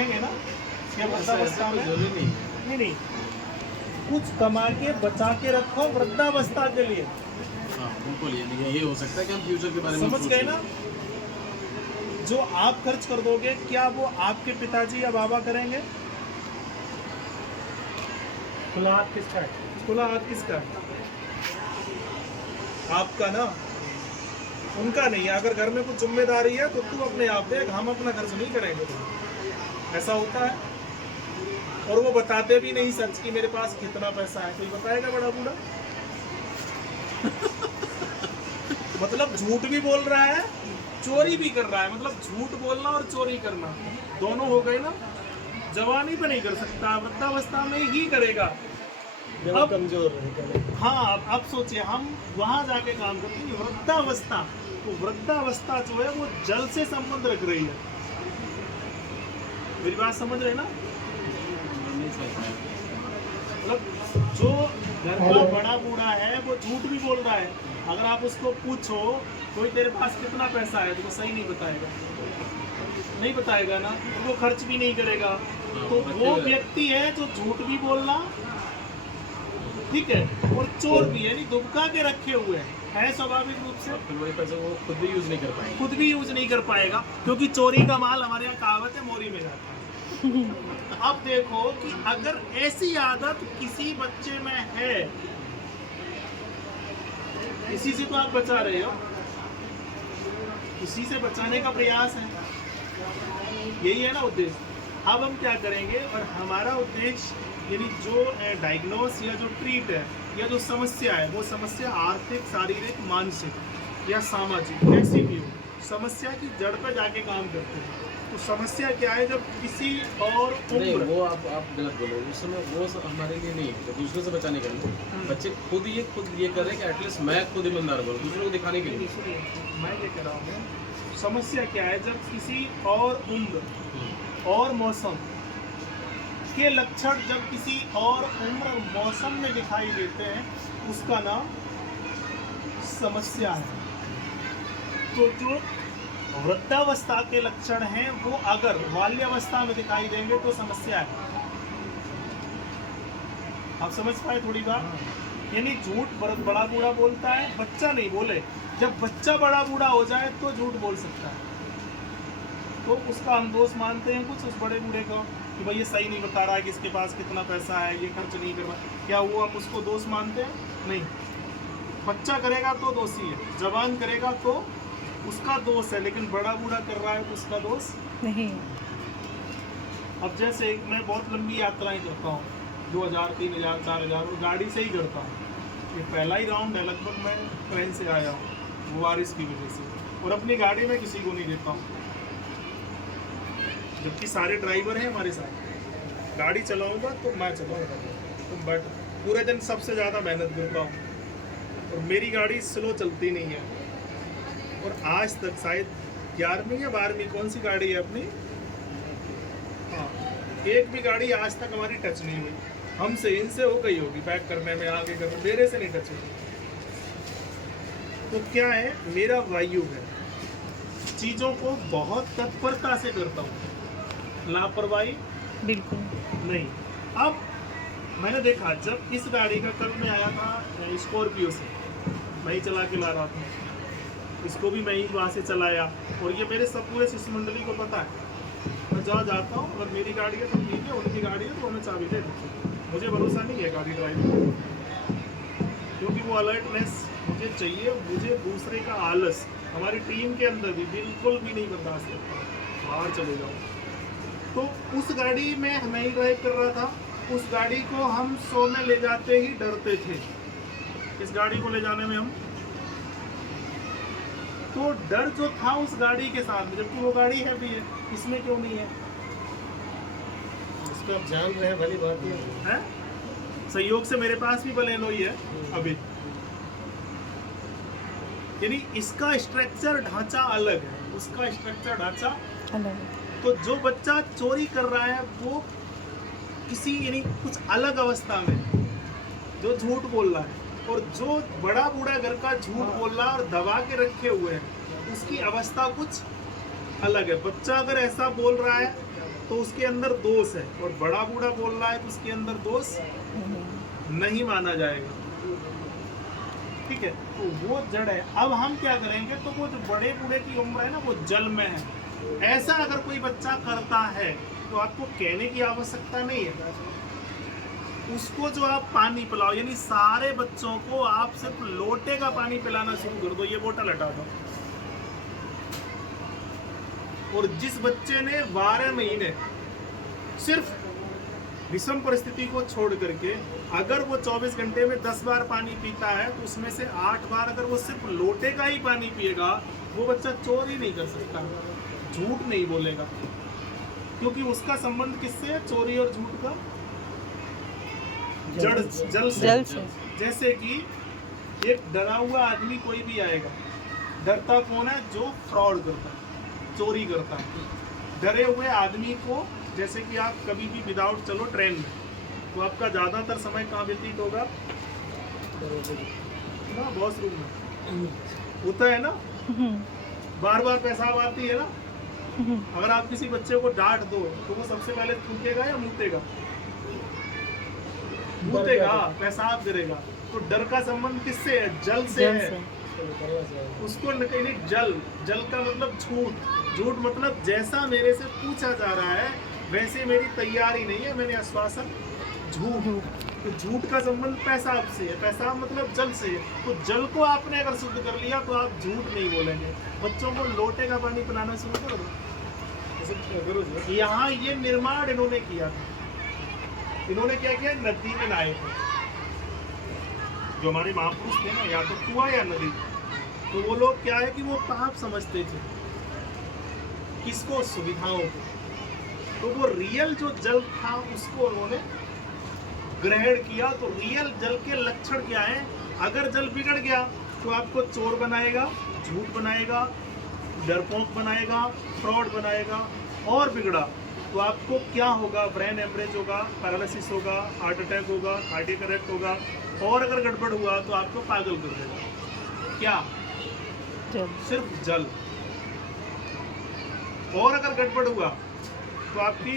रखेंगे ना ये वृद्धावस्था में? जरूरी नहीं है। नहीं नहीं, कुछ कमा के बचा के रखो वृद्धावस्था के लिए। हाँ बिल्कुल, ये हो सकता है कि हम फ्यूचर के बारे में समझ गए ना? जो आप खर्च कर दोगे क्या वो आपके पिताजी या बाबा करेंगे? खुला हाथ किसका है? खुला हाथ किसका है? आपका ना, उनका नहीं। अगर घर में कुछ जिम्मेदारी है तो तू अपने आप देख, हम अपना खर्च नहीं करेंगे। ऐसा होता है। और वो बताते भी नहीं सच कि मेरे पास कितना पैसा है। कोई बताएगा बड़ा बूढ़ा? मतलब झूठ भी बोल रहा है, चोरी भी कर रहा है। मतलब झूठ बोलना और चोरी करना दोनों हो गए ना। जवानी पे नहीं कर सकता, वृद्धावस्था में ही करेगा। जब कमजोर रहेगा। हाँ, अब सोचिए हम वहां जाके काम करते हैं। वृद्धावस्था, तो वृद्धावस्था जो है वो जल से संबंध रख रही है। मेरी बात समझ रहे ना? मतलब जो घर का बड़ा बूढ़ा है वो झूठ भी बोल रहा है। अगर आप उसको पूछो कोई तेरे पास कितना पैसा है तो वो सही नहीं बताएगा। नहीं बताएगा ना, तो वो खर्च भी नहीं करेगा। तो वो व्यक्ति है जो झूठ भी बोलना, ठीक है, और चोर भी है, दुबका के रखे हुए है स्वाभाविक रूप से। फिर वही पैसा वो खुद भी यूज नहीं कर पाएंगे। खुद भी यूज नहीं कर पाएगा, क्योंकि चोरी का माल हमारे यहाँ कहावत है मोरी में जाता है। अब देखो कि अगर ऐसी आदत किसी बच्चे में है, इसी से तो आप बचा रहे हो, इसी से बचाने का प्रयास है। यही है ना उद्देश्य। अब हम क्या करेंगे, और हमारा उद्देश्य यानी जो डायग्नोस या जो ट्रीट है या जो समस्या है, वो समस्या आर्थिक, शारीरिक, मानसिक या सामाजिक कैसी भी हो, समस्या की जड़ पर जाके काम करते हैं। तो समस्या क्या है, जब किसी और नहीं, उम्र, वो आप गलत बोल रहे हो। उस समय वो हमारे लिए नहीं है, दूसरे से बचाने के लिए। बच्चे खुद ये कर रहे हैं कि एटलीस्ट मैं खुद ईमानदार बनूं, दूसरों को दिखाने के लिए। मैं ये कह रहा हूँ समस्या क्या है, जब किसी और उम्र और मौसम के लक्षण जब किसी और उम्र और मौसम में दिखाई देते हैं, उसका नाम समस्या है। तो जो वृद्धावस्था के लक्षण हैं वो अगर बाल्यावस्था में दिखाई देंगे तो समस्या है। आप समझ पाए थोड़ी बात? यानी झूठ बड़ा बूढ़ा बोलता है, बच्चा नहीं बोले। जब बच्चा बड़ा बूढ़ा हो जाए तो झूठ बोल सकता है। तो उसका हम दोष मानते हैं कुछ उस बड़े बूढ़े को कि भाई ये सही नहीं बता रहा है कि इसके पास कितना पैसा है, ये खर्च नहीं कर रहा। क्या वो हम उसको दोष मानते हैं? नहीं। बच्चा करेगा तो दोषी है, जवान करेगा तो उसका दोष है, लेकिन बड़ा बूढ़ा कर रहा है तो उसका दोष नहीं। अब जैसे मैं बहुत लंबी यात्राएं करता हूँ, 2000, 3000, 4000, और गाड़ी से ही करता हूँ। ये पहला ही राउंड है, लगभग मैं ट्रेन से आया हूँ वो बारिश की वजह से, और अपनी गाड़ी में किसी को नहीं देता हूँ, जबकि सारे ड्राइवर हैं हमारे साथ। गाड़ी चलाऊंगा तो मैं चलाऊंगा, तो बट पूरे दिन सबसे ज़्यादा मेहनत करता हूँ, और मेरी गाड़ी स्लो चलती नहीं है। और आज तक शायद 11वीं या 12वीं कौन सी गाड़ी है अपनी, हाँ, एक भी गाड़ी आज तक हमारी टच नहीं हुई। हमसे इनसे हो गई होगी पैक करने में, आगे करने, मेरे से नहीं टच हुई। तो क्या है, मेरा वायु है, चीज़ों को बहुत तत्परता से करता हूँ, लापरवाही बिल्कुल नहीं। अब मैंने देखा जब इस गाड़ी का, कल मैं आया था स्कॉर्पियो से, मैं ही चला के ला रहा था, इसको भी मैं ही वहाँ से चलाया, और ये मेरे सब पूरे शिष्टमंडली को पता है। मैं जहाँ जाता हूँ अगर मेरी गाड़ी है तो ठीक है, उनकी गाड़ी है तो हमें चाबी दे देते। मुझे भरोसा नहीं है गाड़ी ड्राइविंग, क्योंकि वो अलर्टनेस मुझे चाहिए। मुझे दूसरे का आलस हमारी टीम के अंदर भी बिल्कुल भी नहीं बर्दाश्त करता, बाहर चले जाओ। तो उस गाड़ी में मैं ही ड्राइव कर रहा था, उस गाड़ी को हम 100 में ले जाते ही डरते थे, इस गाड़ी को ले जाने में हम, तो डर जो था उस गाड़ी के साथ में, जबकि वो गाड़ी है भी है, इसमें क्यों नहीं है? इसको आप जान रहे हैं, भली बात है। संयोग से मेरे पास भी बलेनो ही है अभी, यानी इसका स्ट्रक्चर ढांचा अलग है, उसका स्ट्रक्चर ढांचा अलग। तो जो बच्चा चोरी कर रहा है वो किसी यानी कुछ अलग अवस्था में जो झूठ बोल रहा है, और जो बड़ा बूढ़ा घर का झूठ बोल रहा है और दबा के रखे हुए हैं, उसकी अवस्था कुछ अलग है। बच्चा अगर ऐसा बोल रहा है तो उसके अंदर दोष है, और बड़ा बूढ़ा बोल रहा है तो उसके अंदर दोष नहीं माना जाएगा। ठीक है, तो वो जड़ है। अब हम क्या करेंगे, तो वो जो बड़े बूढ़े की उम्र है ना, वो जल में है। ऐसा अगर कोई बच्चा करता है तो आपको कहने की आवश्यकता नहीं है। उसको जो आप पानी पिलाओ, यानी सारे बच्चों को आप सिर्फ लोटे का पानी पिलाना शुरू कर दो, ये बोतल हटा दो। और जिस बच्चे ने 12 महीने सिर्फ विषम परिस्थिति को छोड़ करके अगर वो 24 घंटे में 10 बार पानी पीता है, तो उसमें से 8 बार अगर वो सिर्फ लोटे का ही पानी पिएगा, वो बच्चा चोरी नहीं कर सकता, झूठ नहीं बोलेगा, क्योंकि उसका संबंध किससे है, चोरी और झूठ का, जल से। जैसे कि एक डरा हुआ आदमी कोई भी आएगा, डरता कौन है, जो फ्रॉड करता है, चोरी करता है। डरे हुए आदमी को, जैसे कि आप कभी भी विदाउट चलो ट्रेन में, तो आपका ज़्यादातर समय कहाँ व्यतीत होगा ना, वॉशरूम में होता है ना, बार बार पेशाब आती है ना। अगर आप किसी बच्चे को डांट दो तो वो सबसे पहले थूकेगा या मूतेगा, मूतेगा, पेशाब करेगा। तो डर का संबंध किससे है, जल से है। उसको निकली जल, जल का मतलब झूठ, झूठ मतलब जैसा मेरे से पूछा जा रहा है वैसे मेरी तैयारी नहीं है, मैंने आश्वासन, झूठ। तो झूठ का संबंध पेशाब से है, पेशाब मतलब जल से है। तो जल को आपने अगर शुद्ध कर लिया तो आप झूठ नहीं बोलेंगे। बच्चों को लोटे का पानी पिलाना शुरू कर दो। यहाँ ये निर्माण इन्होंने किया था। इन्होंने क्या किया, नदी में नहाए थे जो हमारे महापुरुष थे ना, या तो कुआं या नदी। तो वो लोग क्या है कि वो पाप समझते थे, किसको, सुविधाओं को। तो वो रियल जो जल था उसको उन्होंने ग्रहण किया। तो रियल जल के लक्षण क्या है, अगर जल बिगड़ गया तो आपको चोर बनाएगा, झूठ बनाएगा, डरपोक बनाएगा, फ्रॉड बनाएगा। और बिगड़ा तो आपको क्या होगा, ब्रेन हेमरेज होगा, पैरालिसिस होगा, हार्ट अटैक होगा, कार्डियक अरेस्ट होगा। और अगर गड़बड़ हुआ तो आपको पागल कर देगा। क्या, सिर्फ जल। और अगर गड़बड़ हुआ तो आपकी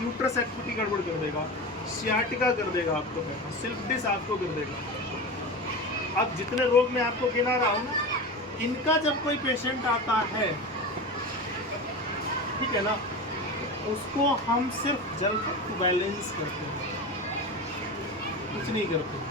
यूट्रस एक्टिविटी गड़बड़ कर देगा, सियाटिका कर देगा आपको, सिल्फ डिस आपको कर देगा। अब जितने रोग में आपको गिना रहा हूँ ना, इनका जब कोई पेशेंट आता है, ठीक है ना, उसको हम सिर्फ जल तक बैलेंस करते हैं, कुछ नहीं करते।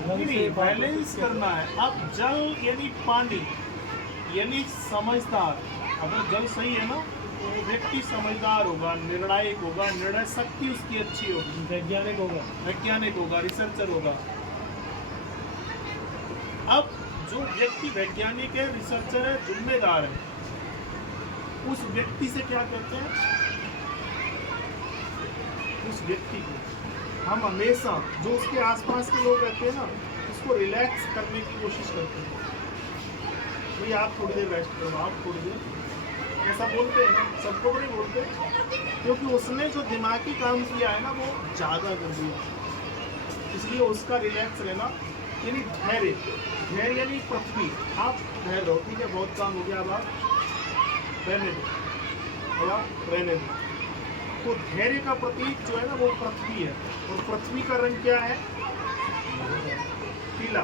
पानी नहीं, बैलेंस करना है। अब जल यानी पानी, यानी समझदार। अगर जल सही है ना तो व्यक्ति समझदार होगा, निर्णायक होगा, निर्णय शक्ति उसकी अच्छी होगी, वैज्ञानिक होगा, रिसर्चर होगा। अब जो व्यक्ति वैज्ञानिक है, रिसर्चर है, जिम्मेदार है, उस व्यक्ति से क्या कहते हैं, उस व्यक्ति को हम हमेशा, जो उसके आसपास के लोग रहते हैं ना, उसको रिलैक्स करने की कोशिश करते हैं। भाई आप थोड़ी देर रेस्ट करो, आप थोड़ी देर, ऐसा बोलते हैं ना, सबको नहीं बोलते, क्योंकि उसने जो दिमागी काम किया है ना वो ज़्यादा कर दिया, इसलिए उसका रिलैक्स रहना, यानी धैर्य। धैर्य यानी पृथ्वी, आप धैर्य रहो, ठीक है, बहुत काम हो गया, अब आप रहने दो, अब आप रहने दो। तो धैर्य का प्रतीक जो है ना वो पृथ्वी है, और पृथ्वी का रंग क्या है, पीला,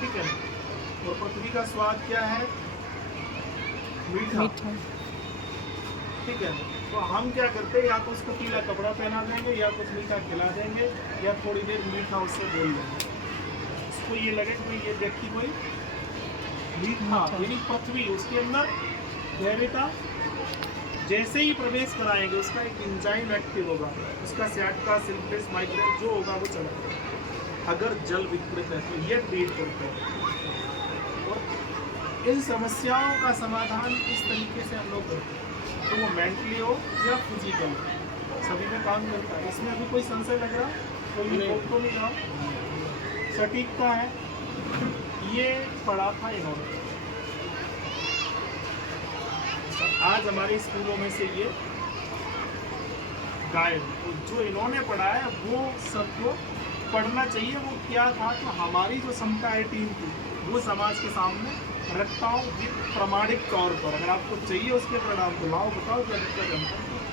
ठीक है। और पृथ्वी का स्वाद क्या है, मीठा, ठीक है। तो हम क्या करते हैं, या तो उसको पीला कपड़ा पहना देंगे, या कुछ मीठा खिला देंगे, या थोड़ी देर मीठा उससे बोल देंगे। उसको ये लगे कि ये व्यक्ति कोई मीठा, यानी पृथ्वी, उसके अंदर धैर्यता जैसे ही प्रवेश कराएंगे उसका एक एंजाइम एक्टिव होगा, उसका सियाटिका, सिल्फिस, माइग्रेन जो होगा वो चला। अगर जल विकृत है तो ये ट्रीट करते हैं। और इन समस्याओं का समाधान इस तरीके से हम लोग करते हैं, तो वो मेंटली हो या फिजिकल, सभी में काम करता है। इसमें अभी कोई संशय लग रहा, कोई रिपोर्ट तो नहीं रहा, सटीकता है। ये पढ़ा था इन्होंने, आज हमारे स्कूलों में से ये गायब। तो जो इन्होंने पढ़ा है वो सबको पढ़ना चाहिए। वो क्या था, तो हमारी जो समता है टीम की, वो समाज के सामने रखता हूँ विद प्रमाणिक तौर पर। अगर आपको चाहिए उसके परिणाम तो लाओ, बताओ क्या दिक्कत है हमको।